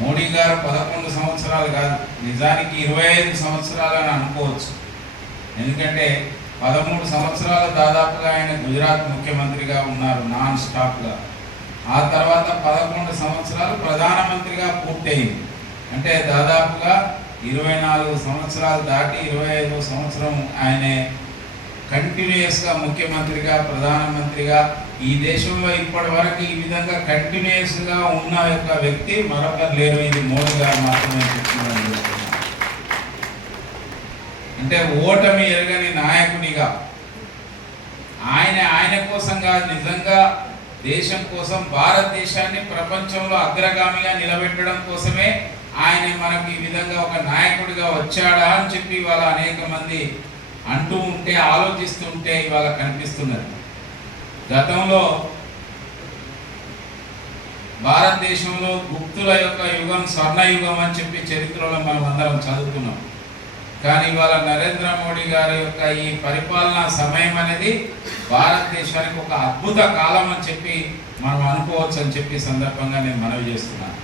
మోడీ గారు 11 సంవత్సరాలు కాదు, నిజానికి 25 సంవత్సరాలు అని అనుకోవచ్చు. ఎందుకంటే 13 సంవత్సరాలు దాదాపుగా ఆయన గుజరాత్ ముఖ్యమంత్రిగా ఉన్నారు నాన్ స్టాప్గా. ఆ తర్వాత 11 సంవత్సరాలు ప్రధానమంత్రిగా పూర్తయింది. అంటే దాదాపుగా 24 సంవత్సరాలు దాటి 25వ సంవత్సరం ఆయనే కంటిన్యూస్గా ముఖ్యమంత్రిగా, ప్రధానమంత్రిగా ఈ దేశంలో ఇప్పటి వరకు ఈ విధంగా కంటిన్యూస్గా ఉన్న యొక్క వ్యక్తి మరొకరు లేరు. ఇది మోడీ గారు మాత్రమే చెప్తున్నారని చెప్తున్నారు. అంటే ఓటమి ఎరగని నాయకునిగా ఆయన కోసంగా నిజంగా దేశం కోసం, భారతదేశాన్ని ప్రపంచంలో అగ్రగామిగా నిలబెట్టడం కోసమే ఆయన మనకు ఈ విధంగా ఒక నాయకుడిగా వచ్చాడా అని చెప్పి ఇవాళ అనేక మంది అంటూ ఉంటే, ఆలోచిస్తుంటే ఇవాళ కనిపిస్తున్నది. గతంలో భారతదేశంలో గుప్తుల యొక్క యుగం స్వర్ణయుగం అని చెప్పి చరిత్రలో మనం అందరం చదువుతున్నాం. కానీ ఇవాళ నరేంద్ర మోడీ గారి యొక్క ఈ పరిపాలనా సమయం అనేది భారతదేశానికి ఒక అద్భుత కాలం అని చెప్పి మనం అనుకోవచ్చు అని చెప్పి సందర్భంగా నేను మనవి చేస్తున్నాను.